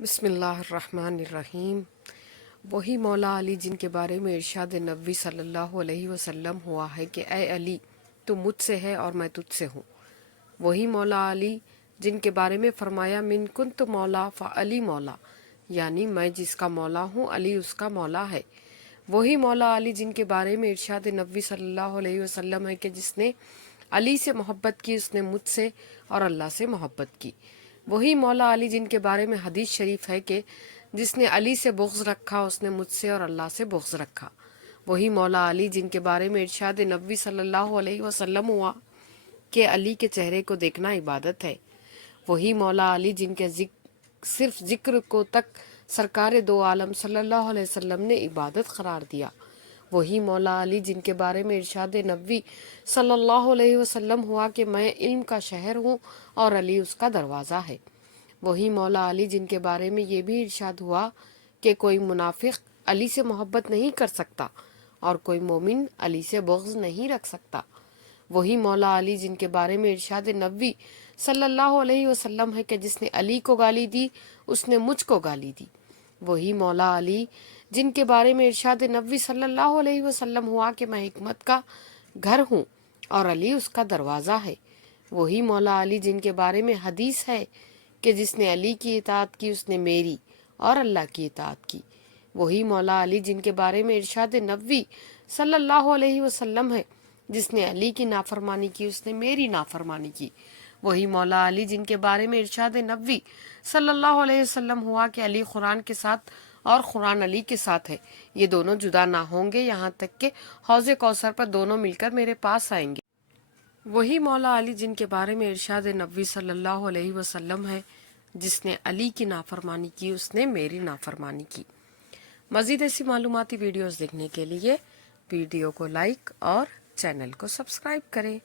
بسم اللہ الرحمن الرحیم۔ وہی مولا علی جن کے بارے میں ارشاد نبوی صلی اللہ علیہ وسلم ہوا ہے کہ اے علی تو مجھ سے ہے اور میں تجھ سے ہوں۔ وہی مولا علی جن کے بارے میں فرمایا من کنت مولا فعلی مولا، یعنی میں جس کا مولا ہوں علی اس کا مولا ہے۔ وہی مولا علی جن کے بارے میں ارشاد نبوی صلی اللہ علیہ وسلم ہے کہ جس نے علی سے محبت کی اس نے مجھ سے اور اللہ سے محبت کی۔ وہی مولا علی جن کے بارے میں حدیث شریف ہے کہ جس نے علی سے بغض رکھا اس نے مجھ سے اور اللہ سے بغض رکھا۔ وہی مولا علی جن کے بارے میں ارشاد نبوی صلی اللہ علیہ وسلم ہوا کہ علی کے چہرے کو دیکھنا عبادت ہے۔ وہی مولا علی جن کے صرف ذکر کو تک سرکار دو عالم صلی اللہ علیہ وسلم نے عبادت قرار دیا۔ وہی مولا علی جن کے بارے میں ارشاد نبوی صلی اللہ علیہ وسلم ہوا کہ میں علم کا شہر ہوں اور علی اس کا دروازہ ہے۔ وہی مولا علی جن کے بارے میں یہ بھی ارشاد ہوا کہ کوئی منافق علی سے محبت نہیں کر سکتا اور کوئی مومن علی سے بغض نہیں رکھ سکتا۔ وہی مولا علی جن کے بارے میں ارشاد نبوی صلی اللہ علیہ وسلم ہے کہ جس نے علی کو گالی دی اس نے مجھ کو گالی دی۔ وہی مولا علی جن کے بارے میں ارشاد نبوی صلی اللہ علیہ وسلم ہوا کہ میں حکمت کا گھر ہوں اور علی اس کا دروازہ ہے۔ وہی مولا علی جن کے بارے میں حدیث ہے کہ جس نے علی کی اطاعت کی اس نے میری اور اللہ کی اطاعت کی۔ وہی مولا علی جن کے بارے میں ارشاد نبوی صلی اللہ علیہ وسلم ہے جس نے علی کی نافرمانی کی اس نے میری نافرمانی کی۔ وہی مولا علی جن کے بارے میں ارشاد نبوی صلی اللہ علیہ وسلم ہوا کہ علی قرآن کے ساتھ اور قرآن علی کے ساتھ ہے، یہ دونوں جدا نہ ہوں گے یہاں تک کہ حوض کوثر پر دونوں مل کر میرے پاس آئیں گے۔ وہی مولا علی جن کے بارے میں ارشاد نبوی صلی اللہ علیہ وسلم ہے جس نے علی کی نافرمانی کی اس نے میری نافرمانی کی۔ مزید ایسی معلوماتی ویڈیوز دیکھنے کے لیے ویڈیو کو لائک اور چینل کو سبسکرائب کریں۔